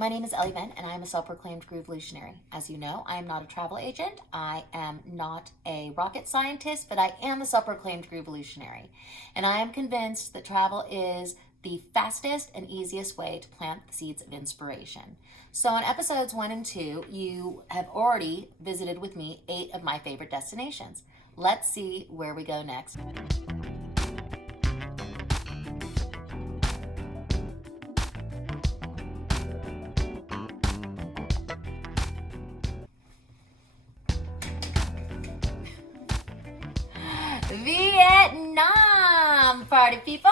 My name is Ellie Ben, and I am a self-proclaimed groovolutionary. As you know, I am not a travel agent. I am not a rocket scientist, but I am a self-proclaimed groovolutionary. And I am convinced that travel is the fastest and easiest way to plant the seeds of inspiration. So in episodes 1 and 2, you have already visited with me 8 of my favorite destinations. Let's see where we go next. Vietnam, party people.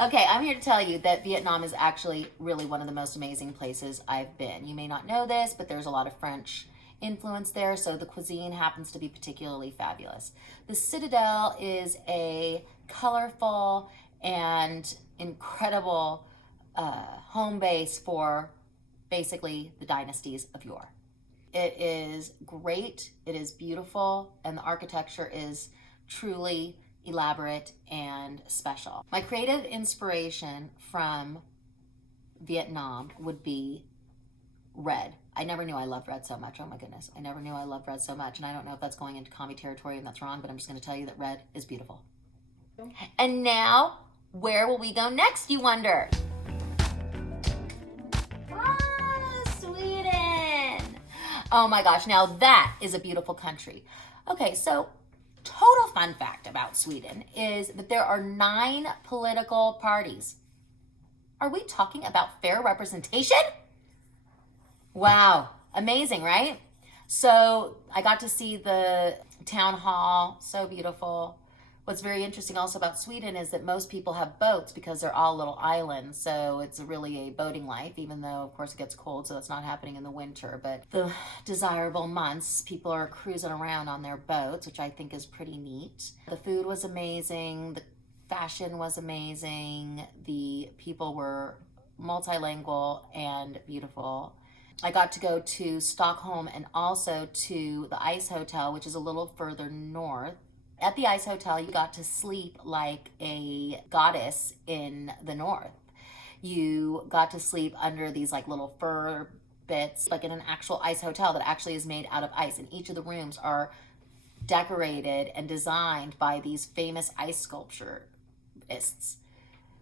Okay, I'm here to tell you that Vietnam is actually really one of the most amazing places I've been. You may not know this, but there's a lot of French influence there, so the cuisine happens to be particularly fabulous. The Citadel is a colorful and incredible home base for basically the dynasties of yore. It is great, it is beautiful, and the architecture is truly elaborate and special. My creative inspiration from Vietnam would be red. I never knew I loved red so much. Oh my goodness. I never knew I loved red so much. And I don't know if that's going into commie territory and that's wrong, but I'm just going to tell you that red is beautiful. And now, where will we go next, you wonder? Sweden. Oh my gosh, now that is a beautiful country. Okay, so total fun fact about Sweden is that there are 9 political parties. Are we talking about fair representation? Wow, amazing, right? So I got to see the town hall, so beautiful. What's very interesting also about Sweden is that most people have boats because they're all little islands. So it's really a boating life, even though of course it gets cold, so that's not happening in the winter. But the desirable months, people are cruising around on their boats, which I think is pretty neat. The food was amazing. The fashion was amazing. The people were multilingual and beautiful. I got to go to Stockholm and also to the Ice Hotel, which is a little further north. At the Ice Hotel, you got to sleep like a goddess in the north. You got to sleep under these like little fur bits, like in an actual ice hotel that actually is made out of ice. And each of the rooms are decorated and designed by these famous ice sculpturists.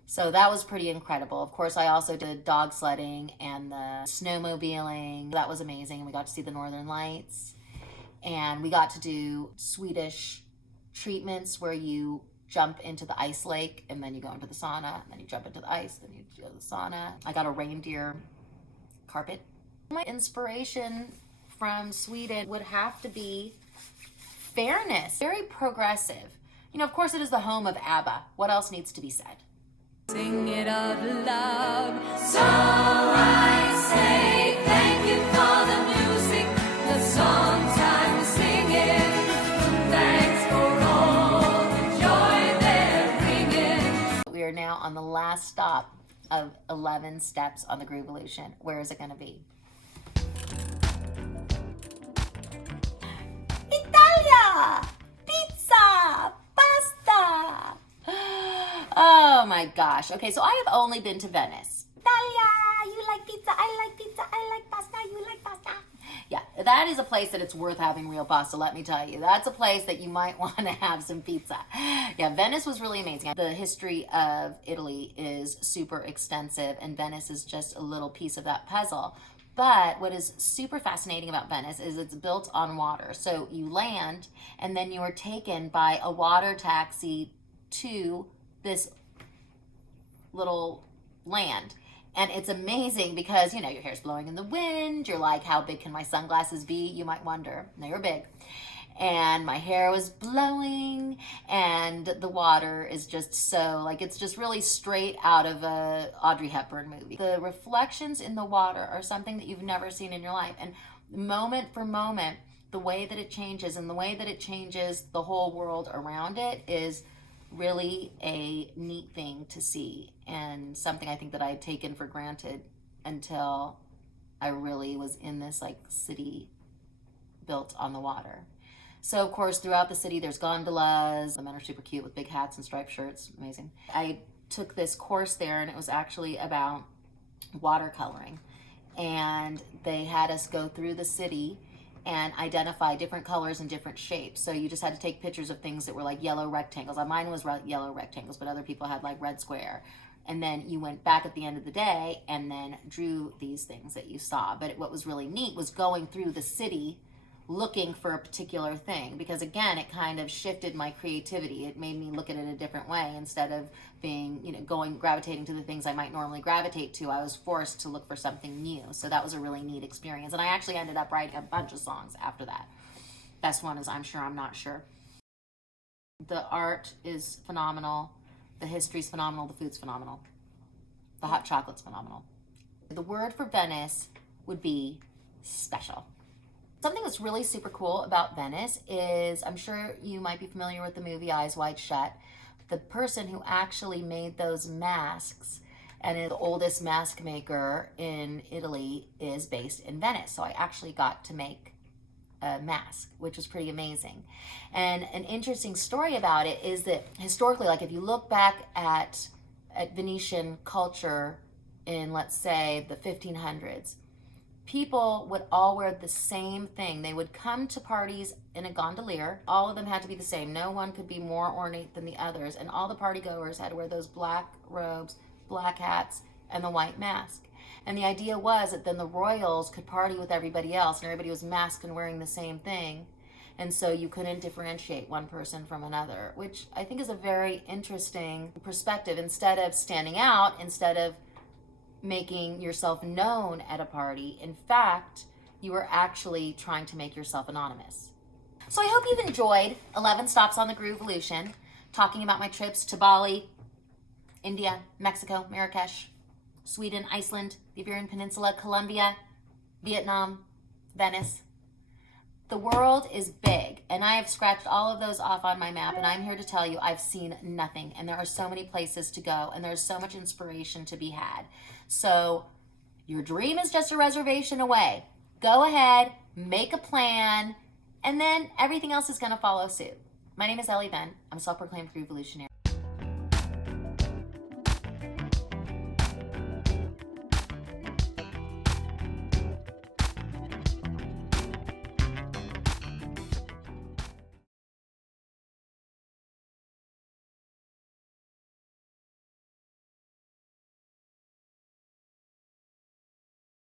So that was pretty incredible. Of course, I also did dog sledding and the snowmobiling. That was amazing. We got to see the Northern Lights. And we got to do Swedish treatments where you jump into the ice lake and then you go into the sauna, and then you jump into the ice, then you go to the sauna. I got a reindeer carpet. My inspiration from Sweden would have to be fairness. Very progressive. You know, of course it is the home of ABBA. What else needs to be said? Sing it out loud. So I say thank you for the music, the songs I'm singing. Thanks for all the joy they're bringing. We are now on the last stop of 11 steps on the Groovolution. Where is it going to be? Italia! Pizza! Pasta! Oh my gosh. Okay, so I have only been to Venice. Italia, you like pizza, I like pizza, I like pasta, you like pasta. Yeah, that is a place that it's worth having real pasta, let me tell you. That's a place that you might want to have some pizza. Yeah, Venice was really amazing. The history of Italy is super extensive, and Venice is just a little piece of that puzzle. But what is super fascinating about Venice is it's built on water. So you land, and then you are taken by a water taxi to this little land. And it's amazing because, you know, your hair's blowing in the wind. You're like, how big can my sunglasses be? You might wonder. They were big. And my hair was blowing, and the water is just so, like, it's just really straight out of a Audrey Hepburn movie. The reflections in the water are something that you've never seen in your life. And moment for moment, the way that it changes and the way that it changes the whole world around it is really a neat thing to see, and something I think that I had taken for granted until I really was in this like city built on the water. So of course throughout the city there's gondolas. The men are super cute with big hats and striped shirts. Amazing. I took this course there, and it was actually about watercoloring. And they had us go through the city and identify different colors and different shapes. So you just had to take pictures of things that were like yellow rectangles. Mine was yellow rectangles, but other people had like red square. And then you went back at the end of the day and then drew these things that you saw. But what was really neat was going through the city looking for a particular thing, because again, it kind of shifted my creativity. It made me look at it a different way. Instead of being, gravitating to the things I might normally gravitate to, I was forced to look for something new. So that was a really neat experience. And I actually ended up writing a bunch of songs after that. Best one is I'm Sure I'm Not Sure. The art is phenomenal. The history's phenomenal. The food's phenomenal. The hot chocolate's phenomenal. The word for Venice would be special. Something that's really super cool about Venice is, I'm sure you might be familiar with the movie Eyes Wide Shut. The person who actually made those masks and is the oldest mask maker in Italy is based in Venice. So I actually got to make a mask, which was pretty amazing. And an interesting story about it is that historically, like if you look back at Venetian culture in, let's say, the 1500s, people would all wear the same thing. They would come to parties in a gondolier. All of them had to be the same. No one could be more ornate than the others. And all the party goers had to wear those black robes, black hats, and the white mask. And the idea was that then the royals could party with everybody else, and everybody was masked and wearing the same thing. And so you couldn't differentiate one person from another, which I think is a very interesting perspective. Instead of standing out, instead of making yourself known at a party, in fact, you are actually trying to make yourself anonymous. So I hope you've enjoyed 11 Stops on the Groovevolution, talking about my trips to Bali, India, Mexico, Marrakesh, Sweden, Iceland, the Iberian Peninsula, Colombia, Vietnam, Venice. The world is big, and I have scratched all of those off on my map, and I'm here to tell you I've seen nothing, and there are so many places to go, and there's so much inspiration to be had. So your dream is just a reservation away. Go ahead, make a plan, and then everything else is going to follow suit. My name is Ellie Benn. I'm a self-proclaimed Groovevolutionary.